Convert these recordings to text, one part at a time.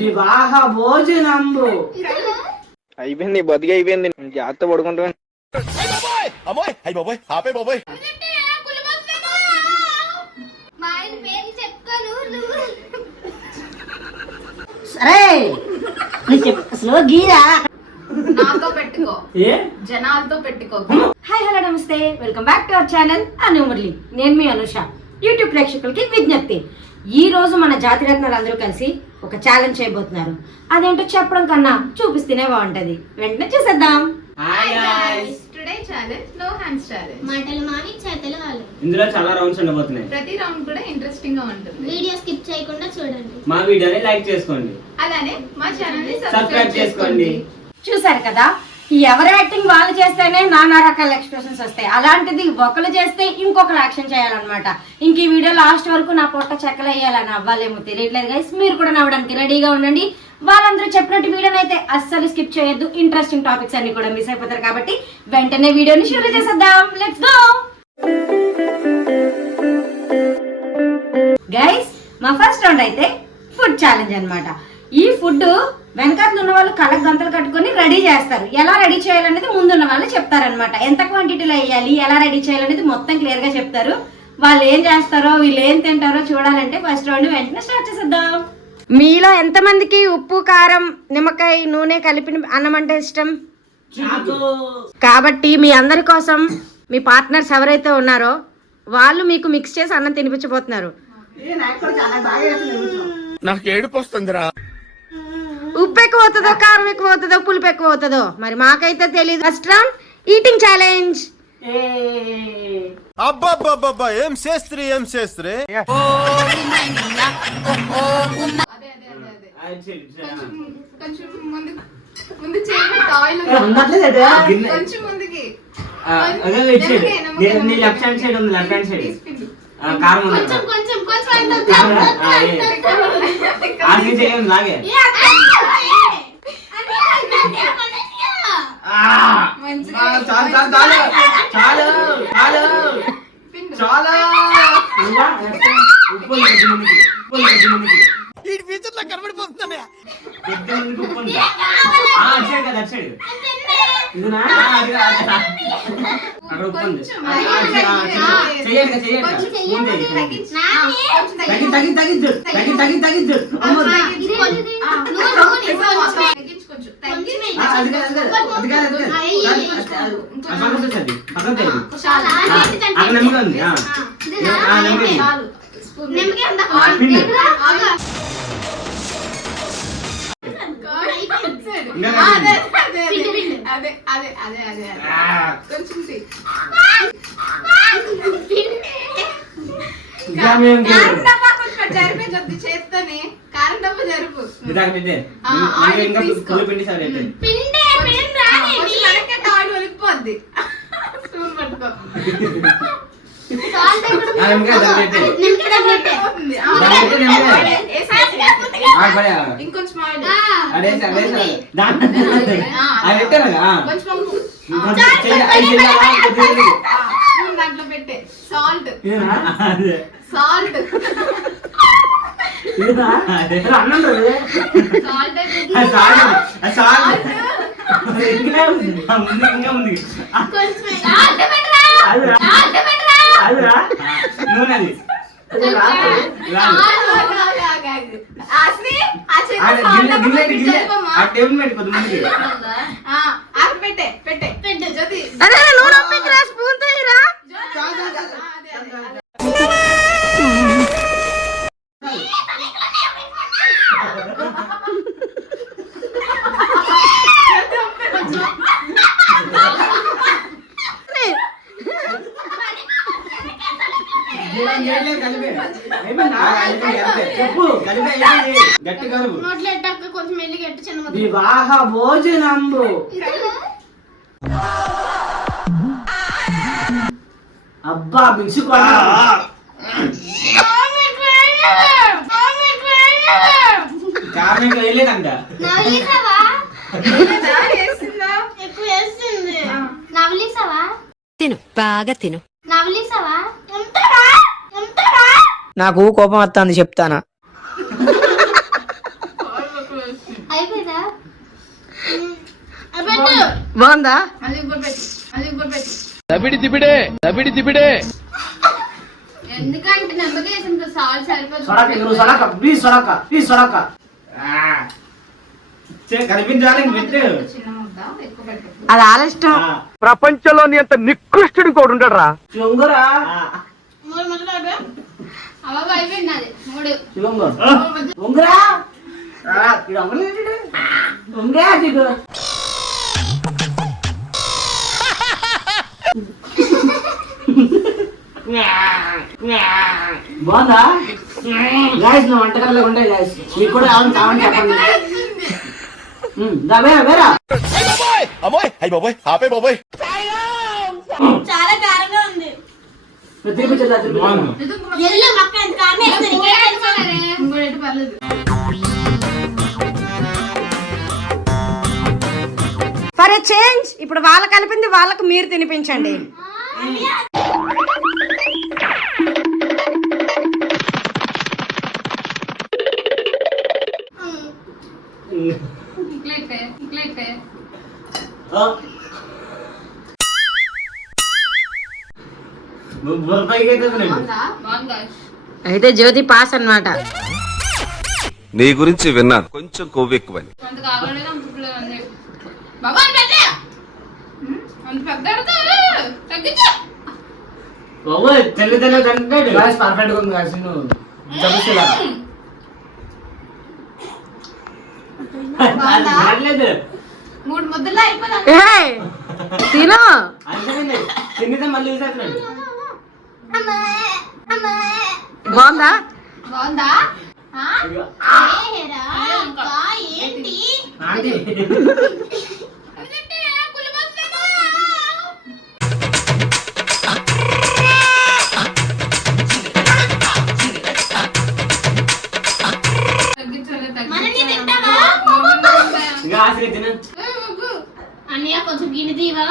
వివాహ భోజనంబు అయిపోయింది, బతికి అయిపోయింది. జాగ్రత్త పడుకుంటాను. సరే స్లో గీరా నాతో పెట్టుకో, జనాలతో పెట్టుకో. హాయ్ హలో నమస్తే, welcome back to our channel Anu Murali. నేను మీ అనుష. యూట్యూబ్ ప్రేక్షకులకి విజ్ఞప్తి, ఈ రోజు మన జాతిరత్నాలు అందరూ కలిసి ఒక ఛాలెంజ్ చేయబోతున్నారు. అదేంటో చెప్పడం కన్నా చూపిస్తేనే బాగుంటది. వెంటనే చూసేద్దాం. Today challenge no hands challenge. మాటలు మావి చేతలు వాళ్ళు. ఇందులో చాలా రౌండ్స్ ఉండబోతున్నాయి. ప్రతి రౌండ్ కూడా ఇంట్రెస్టింగ్ గా ఉంటుంది. వీడియో స్కిప్ చేయకుండా చూడండి. మా వీడియోని లైక్ చేసుకోండి, అలానే మా ఛానల్ ని సబ్స్క్రైబ్ చేసుకోండి. చూసారు కదా, ఎవరి యాక్టింగ్ వాళ్ళు చేస్తేనే నానా రకాల ఎక్స్ప్రెషన్స్ వస్తాయి. అలాంటిది ఒకరు చేస్తే ఇంకొకరు యాక్షన్ చేయాలన్నమాట. ఇంక ఈ వీడియో లాస్ట్ వరకు నా పొట్ట చెక్కలు వేయాలని అవ్వాలేమో తెలియట్లేదు గైస్. మీరు కూడా నవ్వడానికి రెడీగా ఉండండి. వాళ్ళందరూ చెప్పినట్టు వీడియోని అయితే అస్సలు స్కిప్ చేయొద్దు. ఇంట్రెస్టింగ్ టాపిక్స్ అన్ని కూడా మిస్ అయిపోతారు కాబట్టి వెంటనే వీడియోని షూర్ చేసేద్దాం. Let's go guys. మా ఫస్ట్ రౌండ్ అయితే ఫుడ్ ఛాలెంజ్ అన్నమాట. ఈ ఫుడ్ వెనకాతలు ఉన్న వాళ్ళు కళ్ళకు గంతలు కట్టుకొని రెడీ చేస్తారు. ఎలా రెడీ చేయాలనేది ముందున్న వాళ్ళు చెప్తారనమాట. ఎంత క్వాంటిటీలో వేయాలి, ఎలా రెడీ చేయాలనేది మొత్తం క్లియర్ గా చెప్తారు. వాళ్ళు ఏం చేస్తారో, వీళ్ళు ఏం తింటారో చూడాలంటే ఫస్ట్ రౌండ్ వెంటనే స్టార్ట్ చేసేద్దాం. మీలో ఎంతమందికి ఉప్పు, కారం, నిమ్మకాయ, నూనె కలిపిన అన్నం అంటే ఇష్టం? కాబట్టి మీ అందరి కోసం మీ పార్ట్నర్స్ ఎవరైతే ఉన్నారో వాళ్ళు మీకు మిక్స్ చేసి అన్నం తినిపించబోతున్నారు. నాకు ఏడుపు వస్తుందిరా. ఉప్పు ఎక్కువ అవుతుందో, కారం ఎక్కువ అవుతుందో, పులుపు ఎక్కువ అవుతుందో మరి మాకైతే తెలియదు. First round eating challenge. అబ్బబ్బబ్బబ్బా, ఏం చేస్త్రీ ఏం చేస్త్రీ. కొంచెం ముందు చేయండి. ఆయిల్ కొంచెం ముందుకి. నీ లెఫ్ట్ హ్యాండ్ సైడ్ ఉంది, లెఫ్ట్ హ్యాండ్ సైడ్ కారం ఉంది. కొంచెం కొంచెం కొంచెం లాగే చేస్తానే కారం డబ్బ జరుపు. ఆయిల్ ఒలిగిపోద్ది. స్పూన్ పట్టుకో. ఇంకొంచెం దాంట్లో పెట్టే సాల్ట్ సాల్ట్ పెట్టే పెట్టే పెట్టే జ్యోతి. కొంచెం మెల్లి గట్టి చిన్న వివాహ భోజనంబు అబ్బా బిగుసుకో. వేయలేదంట. తిను బాగా తిను. నవలీసావా? నాకు కోపం వస్తుంది చెప్తానా. అయిపోయిందా? బాగుందా? అది ఇంకోటి పెట్టు, అది ఇంకోటి పెట్టు. దబిడి తిబిడే ఎందుకంటే నెమ్మదిగా వేసిన సాల్ట్ సొరక సరిపోతుంది. నువ్వు సొరక ప్లీజ్ సొరక. కనిపించాలి ఇంక పెట్టు. చిన్న ముద్ద ఎక్కువ పెట్టు. అది ఆలస్యం. ప్రపంచంలోని అంత నికృష్టుడు కూడా ఉండడరా. చొంగురా మూడు ముద్దలు అయిపోయా? అవ్వ అయిపోయింది అది 3. ఉంగరా ఉంగరా చిక్కు బాగుందా గాయస్? నా వంటకాల్లో ఉంటాయి గాయస్, మీకు కూడా కావాలని చెప్పండి. వేరా అమ్మోయ్ అయ్యి బాబోయ్ ఆపే బాబోయ్. చాలా కారంగా ఉంది. తిరిపించదా ఎల్లు మక్క ఎంత కారం వేస్తుంది? ఇంకోటి ఎటు పర్లేదు. ఫర్ చేంజ్ ఇప్పుడు వాళ్ళ కలిపింది వాళ్ళకు మీరు తినిపించండి. ఇట్లయితే బాగుందా? అయితే జ్యోతి పాస్ అన్నమాట. నీ గురించి విన్నాను, కొంచెం కొవ్వెక్కువని. అంత కాగలేదు, అంత పిల్లలు ఉంది. బాబా అంత పెద్ద, అంత పెద్ద తగ్గించు. గాయస్ పర్ఫెక్ట్ గా ఉంది గాయస్. నువ్వు జబర్దస్త్ బాగుందా? 3 ముద్దల్లో అయిపోదా? తిను. తిన్నితే మళ్ళీ తీసేస్తున్నాడు. బాగుందా? బాగుందా? ఆ? ఏరా, అబ్బా, ఏంటి? ఆంటీ అదేంటి? కుళ్ళిపోతుందేమో. తగ్గించాలి, మనల్ని తగ్గించాలి. తింటావా? ఇంకా ఆశగా తిన. అన్నయ్య కొంచెం గిన్నె తీవా?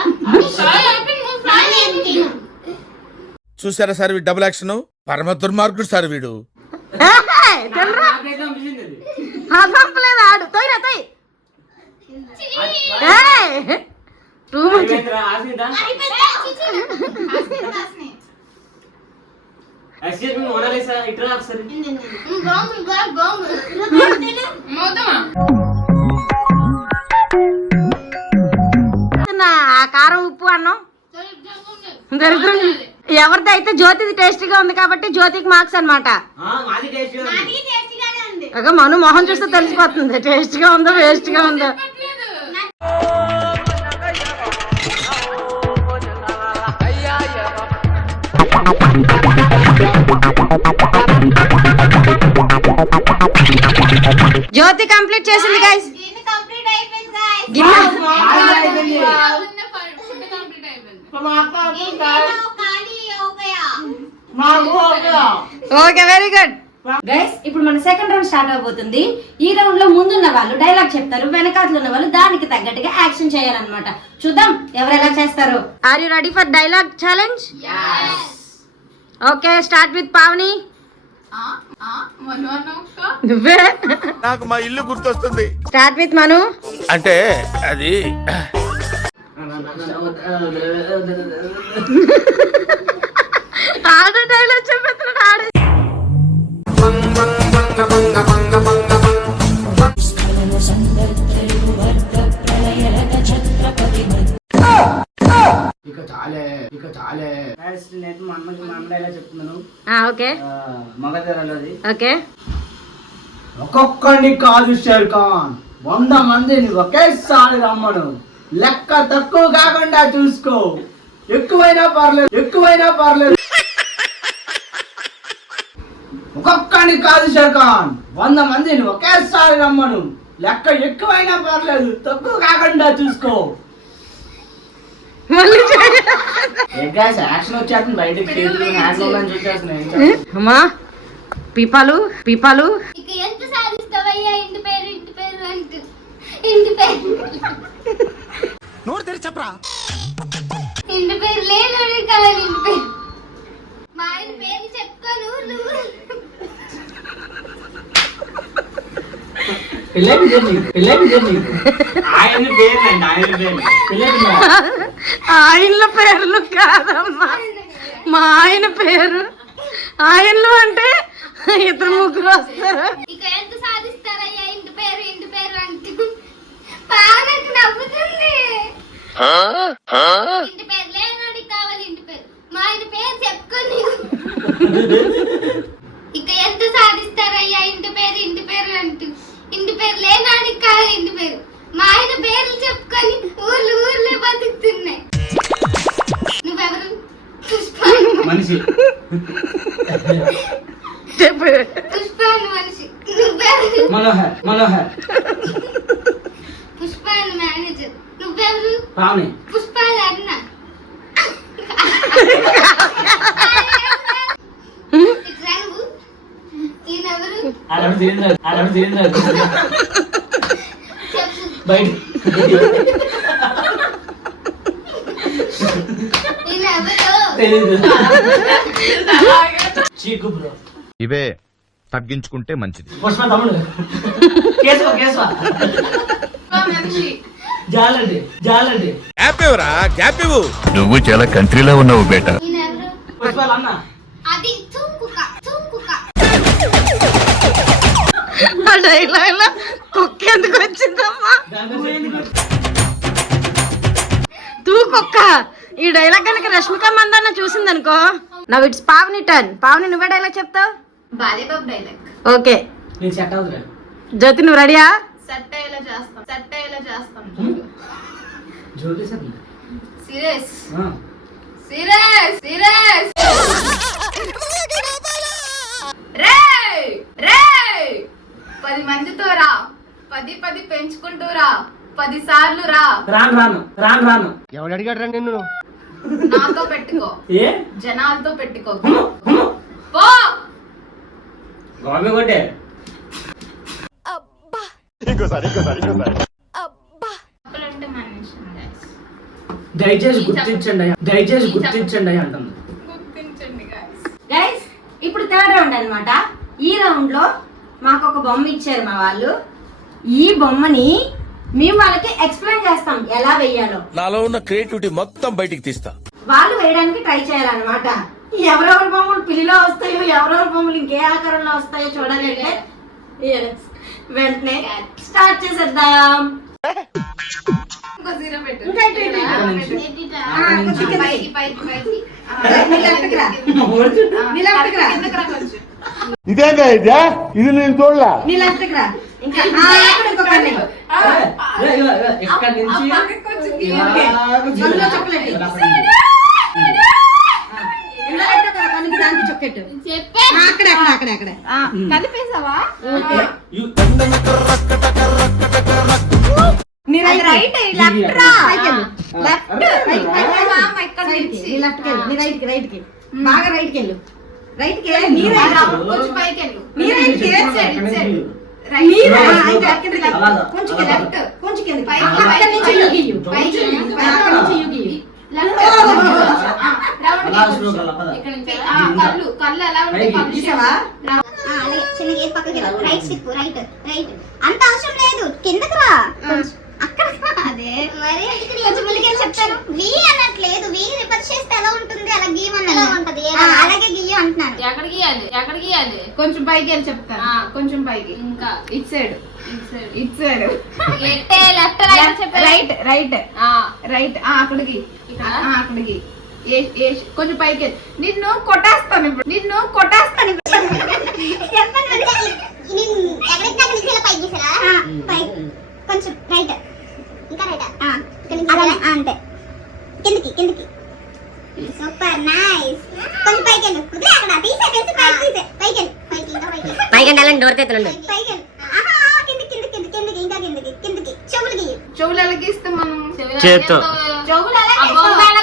చూసారా సార్ వీడు డబుల్ యాక్షన్, పరమ దుర్మార్గుడు సార్ వీడు. నాకైతే అనిపించింది అది. పంపలేదు ఆడు. తొయ్యరా తొయ్యి. Too much. అయిపోయిందిరా, ఆశగా. Excuse me, మోనాలిసా, ఇట్రా ఒకసారి. మోద్దామా? ఆ కారం ఉప్పు అన్నం దరిద్రం. ఎవరిది అయితే జ్యోతిది టేస్టీగా ఉంది కాబట్టి జ్యోతికి మార్క్స్ అన్నమాట. మాది టేస్ట్ మను మొహం చూస్తే తెలిసిపోతుంది టేస్ట్ గా ఉందో వేస్ట్ గా ఉందో. జ్యోతి కంప్లీట్ చేసింది గైస్. కంప్లీట్ అయిపోయింది guys. గిన్నె బాగుంది, ఫుడ్ కంప్లీట్ అయిపోయింది. ఖాళీ ఓకేయా? Okay very good guys. ఇప్పుడు మన సెకండ్ రౌండ్ స్టార్ట్ అవబోతుంది. ఈ రౌండ్ లో ముందున్న వాళ్ళు డైలాగ్ చెప్తారు, వెనకాతలు ఉన్న వాళ్ళు దానికి తగ్గట్టుగా యాక్షన్ చేయాలన్నమాట. చూద్దాం ఎవరు ఎలా చేస్తారు. Are you ready for dialogue challenge? Okay start with Pavani. Manu అక్క, నువ్వే. నాకు మా ఇల్లు గుర్తొస్తుంది. Start with Manu. అంటే అది ఆడు డైలాగ్ చెప్పేస్తున్నాడు ఆడు. ఇక చాలే నేను మా అన్నకి ఎలా చెప్తున్నాను. ఓకే మగధరలోది. ఓకే ఒక్కొక్కడిని కాదు షేర్ ఖాన్, 100 మందిని ఒకేసారి రమ్మను. లెక్క తక్కువ కాకుండా చూసుకో, ఎక్కువైనా పర్లేదు. ఒక్కొక్కడిని కాదు షేర్ ఖాన్, 100 మందిని ఒకేసారి రమ్మను. లెక్క ఎక్కువైనా పర్లేదు, తక్కువ కాకుండా చూసుకో. యాక్షన్ వచ్చేస్తుంది బయటకి, అమ్మా పీపాలు ఇక ఎంత సాధిస్తావయ్యా? ఇంటి పేరు అంటే ఇంటి పేరు నోరు తెరిచి చెప్పరా. ఇంటి పేరు లేదు కావాలి. ఇంటి పేరు మా ఆయన పేరు చెప్పుకోను. నువ్వు ఆయన పేర్లండి, ఆయన పేర్లు. ఆయనల పేర్లు కాదమ్మా, మా ఆయన పేరు. ఆయనలు అంటే ఇద్దరు ముగ్గురు వస్తారు. ఇక ఎంత సాధిస్తారయ్యా ఇంటి పేరు అంటూ బాగా నవ్వుతుంది. ఇంటి పేరు లేనాడికి కావాలి ఇంటి పేరు, మా ఆయన పేరు చెప్పుకొని ఇక ఎంత సాధిస్తారయ్యా ఇంటి పేరు అంటూ ఇంటి పేరు లేనాడికి కావాలి ఇంటి పేరు, మా ఆయన పేర్లు చెప్పుకొని ఊర్లే బతుకుతున్నాయి. నువ్వెవరు? పుష్ప మనిషి. పుష్ప అన్న మనిషి. నువ్వెవరు? మనోహర్. పుష్ప అన్న మేనేజర్. నువ్వెవరు? పావని. పుష్ప అన్న. ఇట్లా నువ్వు. ఈయనెవరు? ఆడవాడు తిరిగింది చెప్పు. బయట. ఈయనెవరు? చీకు బ్రో. ఇవే తగ్గించుకుంటే మంచిది. పుష్ప తమ్ముడు. కేశవ. మనిషి. జాలండి. గ్యాప్ ఇవ్వరా, గ్యాప్ ఇవ్వు. నువ్వు చాలా కంట్రీలో ఉన్నావు బేట. ఈయనెవరు? పుష్పాల అన్న. అది తూకుక. ఆ డైలాగ్ లో కుక్క ఎందుకు వచ్చిందమ్మా? తూ కుక్క. ఈ డైలాగ్ కనుక రష్మిక మందన్న చూసిందనుకో, now it's Pavani turn. Pavani నువ్వే డైలాగ్ చెప్తావు. బాలేబాబు డైలాగ్. ఓకే నేను సెట్ అవుతురా. జ్యోతి నువ్వు రెడీయా? సట్ట ఎలా చేస్తాం జోడి సార్. సీరియస్ ఆ. రేయ్ 10 మందితో రా, 10 పెంచుకుంటూ రా, 10 సార్లు రా. రాను. ఎవడు అడిగాడు నిన్ను? నాతో పెట్టుకో, ఏ జనాలతో పెట్టుకో. హుము. పో. గవర్నమెంట్ కొట్టే. అప్పులంటే మనిషి దయచేసి గుర్తించండి అంటుంది. గుర్తించండి guys. గైస్ ఇప్పుడు థర్డ్ రౌండ్ అన్నమాట. ఈ రౌండ్ లో మాకు ఒక బొమ్మ ఇచ్చారు మా వాళ్ళు. ఈ బొమ్మని మేము వాళ్ళకి ఎక్స్ప్లెయిన్ చేస్తాం ఎలా వేయాలో. నాలో ఉన్న క్రియేటివిటీ మొత్తం బయటికి తీస్తా. వాళ్ళు వేయడానికి ట్రై చేయాలన్నమాట. ఎవరెవరి బొమ్మలు పిల్లిలో వస్తాయో, ఎవరెవరి బొమ్మలు ఇంకే ఆకారంలో వస్తాయో చూడాలి అంటే వెంటనే స్టార్ట్ చేసేద్దాం. ఇంకో జీరో పెట్టు. ఇంకా ఇటు ఇటు. కొంచెం కిందకి. పైకి. నీ లెఫ్ట్కి రా. నీ లెఫ్ట్కి రా. కిందకి రా కొంచెం. ఇదేందా ఇది నేను చూడలా. నీ లెఫ్ట్కి రా. ఇంకా అక్కడ ఇంకొకరిని. ఇక్కడ నుంచి పక్కకి కొంచెం ఓకే. అందులో చాక్లెట్. ఇందులో పెట్టు కదా, కనుక దానికి చాక్లెట్. చెప్పే. అక్కడ. కలిపేసావా? ఓకే. నీ రైట్ లెఫ్ట్ రా. లెఫ్ట్ ఇక్కడ సైడ్ కి. నుంచి. నీ లెఫ్ట్ కి వెళ్ళు. నీ రైట్ కి బాగా రైట్ కి వెళ్ళు. రైట్ కి నీ రైట్ కొంచెం పైకి వెళ్ళు. నీ రైట్ కి రైట్. నీ రైట్ కింద అలాగా. కొంచెం లెఫ్ట్. కొంచెం కింద పైకి, అక్కడ నుంచి పైకి. యుగియు. పైకి. అక్కడ నుంచి యుగియు. లెఫ్ట్. రౌండ్ అలా slow గా అలా. ఇక్కడ నుంచి. కళ్ళు ఎలా ఉంటే పైకి. కళ్ళు చూసావా? అలాగే చిన్నగా ఏది పక్కకి రా. రైట్ స్టిప్ రైట్ అంత అవసరం లేదు, కిందకి రా. అక్కడ అదే మరి కొంచెం ముందుకెళ్ళి చెప్తాను. వి అన్నట్లేదు, వి రివర్స్ చేస్తే ఎలా ఉంటుంది అలా గీయమన్నా ఉంటది. అలాగే గీయ అంటున్నాను. ఎక్కడ గీయాలి? కొంచెం పైకి వెళ్ళి చెప్తాను. కొంచెం పైకి. ఇంకా ఇట్ సైడ్. రైట్ అక్కడికి. అక్కడికి కొంచెం పైకి వెళ్ళి. నిన్ను కొట్టేస్తాను ఇప్పుడు. కొంచెం రైట్ ఇంకా రైట్ అంతే. కిందికి సూపర్ నైస్. కొంచెం పైకి వెళ్ళు. అక్కడ తీసే పైకి డోర్ తెత్తులండి. కిందికి చెవులు ఎలా గీస్తాం మనం? చేత్తో. చెవులు ఎలా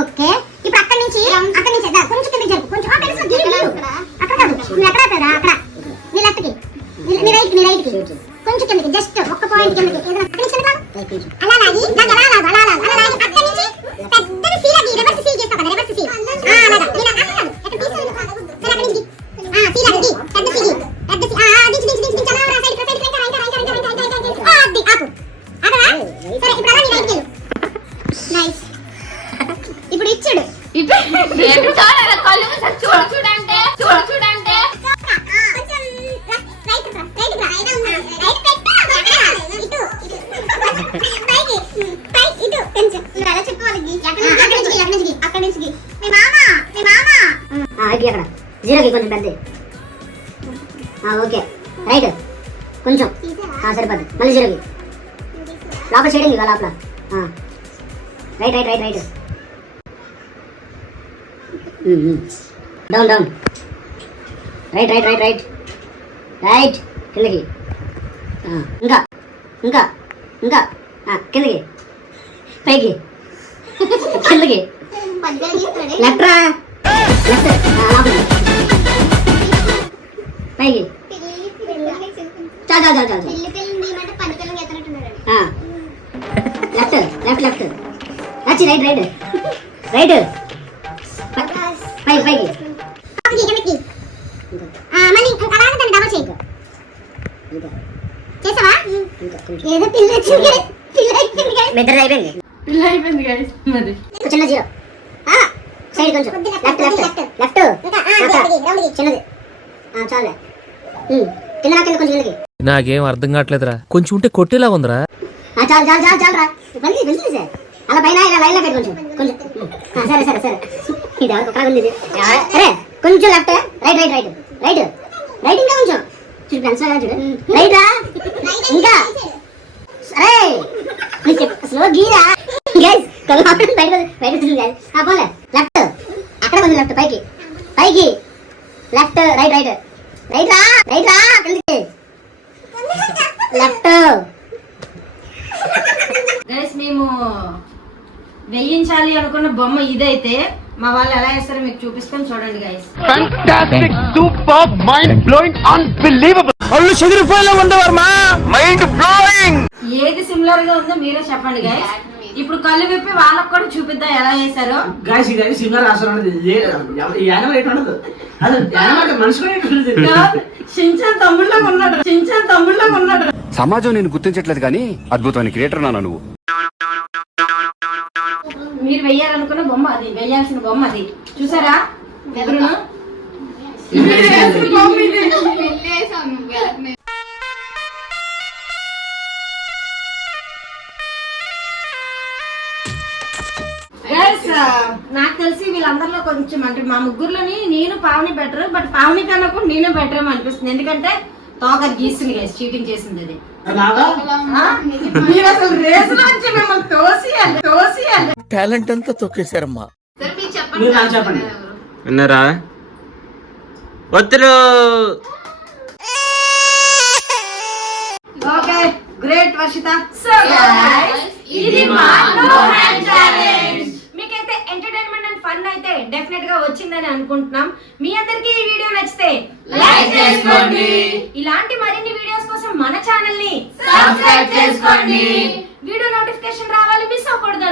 ఓకే ఇప్పుడు అక్కడి నుంచి కొంచెం నాకు అలా రాదు, అలా రాదు, అలా రాదు. అక్కడి నుంచి పెద్దది సీలకి రివర్స్ సీల్ చేస్తావు కదా, రివర్స్ సీల్. అలాగా. నేను అలా కాదు. ఎక్కడ తీసుకోవాలి? సరే అక్కడి నుంచి సీలకి పెద్ద సీల్. పెద్ద సీల్. దించు అలా రా సైడ్ రైట్ అది ఆపు. ఆపరా? సరే ఇప్పుడు అలా నీ రైట్ వెళ్ళు. నైస్. ఇప్పుడు ఇచ్చుడు. కళ్ళు చూడంటే చూడంటే కొంచెం రైట్ రా, రైట్ రా. రైట్ పెట్టు. ఇటు పైకి పైకి ఇటు కొంచెం నువ్వు అలా చెప్పు వాళ్ళకి. అక్కడి నుంచి మీ మామ అది అక్కడ జీరోకి కొంచెం పెద్ద. ఓకే రైట్ కొంచెం సరిపోద్ది. మళ్ళీ జీరోకి లోపల షేడింగ్ ఇవ్వాలి లోపల. Right right right right down down right right right right right కిందకి. ఇంకా ఇంకా ఇంకా కిందకి పైకి కిందకి లెఫ్ట్ రా లెఫ్ట్ లోపలికి పైకి చాలు చాలు చాలు చాలు లెఫ్ట్ లెఫ్ట్ లెఫ్ట్ వచ్చి రైట్ రైట్ రైట్ పైకి పైకి మళ్ళీ అలాగే దాన్ని డబల్ చేయి. చేసావా? ఏదో పిల్ల వచ్చింది. మెద్దరు అయిపోయింది. పిల్ల అయిపోయింది guys. మరి చిన్న జీరో సైడ్ కొంచెం లెఫ్ట్ లెఫ్ట్ లెఫ్ట్ చిన్నది చాలే కింద నా కింద కొంచెం కిందకి. నాకేం అర్థం కావట్లేదురా, కొంచెం ఉంటే కొట్టేలా ఉందిరా. చాలు చాలు చాలు చాలు రా వెళ్ళి సార్ అలా పైన ఇలా లైన్లో పెట్టి కొంచెం కొంచెం సరే సరే సరే ఇది ఎవరికి ఒకలా ఉంది ఇది. అరే కొంచెం left right right right right right ఇంకా కొంచెం చూడు ఫ్రెండ్స్ చూడు రైట్ రా ఇంకా సరే నీకు స్లో గీరా గైస్ కళ్ళు బయట బయట వచ్చింది గైస్. పోలే లెఫ్ట్ అక్కడ కొంచెం లెఫ్ట్ పైకి పైకి లెఫ్ట్ రైట్ రైట్ రైట్ రా కిందకి లెఫ్ట్. గైస్ మేము వేయించాలి అనుకున్న బొమ్మ ఇదైతే మా వాళ్ళు ఎలా వేస్తారో మీకు చూపిస్తాను చూడండి guys. Super mind blowing unbelievable. అల్లు చెదిరిపోయేలా ఉంది వర్మ. Mind blowing. ఏది సిమిలర్ గా ఉందో మీరే చెప్పండి గైస్. ఇప్పుడు కళ్ళు విప్పి వాళ్ళకి కూడా చూపిద్దాం ఎలా వేసారో. గాయస్ ఇది సింగర్ రాష్ట్రం ఈ యానిమల్ ఎటు ఉండదు. అది యానిమల్ మనిషి కూడా ఎటు ఉండదు. షించాన్ తమ్ముళ్ళగా ఉన్నాడు. సమాజం నేను గుర్తించట్లేదు కానీ అద్భుతమైన క్రియేటర్ నాన్న నువ్వు. మీరు వెయ్యాలనుకున్న బొమ్మ అది, వెయ్యాల్సిన బొమ్మ అది చూసారా ఎవరును. నాకు తెలిసి వీళ్ళందరిలో కొంచెం అంటే మా ముగ్గురులోని నేను పావని బెటర్, బట్ పావని కన్నా కూడా నేనే బెటర్ ఏమో అనిపిస్తుంది. ఎందుకంటే తోక గీసింది గైస్, చీటింగ్ చేసింది అది. మీరు అసలు రేసు నుంచి మిమ్మల్ని తోసియాలి. టాలెంట్ అంతా తొక్కేశారమ్మా. మీరు నాకు చెప్పండి. విన్నారా ఒత్తులు. Okay great Varshita. So guys ఇది మా నో హ్యాండ్ ఛాలెంజ్. మీకైతే ఎంటర్టైన్మెంట్ అండ్ ఫన్ అయితే డెఫినెట్ గా వచ్చిందని అనుకుంటున్నాం. మీ అందరికీ ఈ వీడియో నచ్చితే లైక్ చేసుకోండి. ఇలాంటి మరిన్ని వీడియోస్ కోసం మన ఛానల్ ని సబ్స్క్రైబ్ చేసుకోండి. వీడియో నోటిఫికేషన్ రావాలి, మిస్ అవ్వకూడదు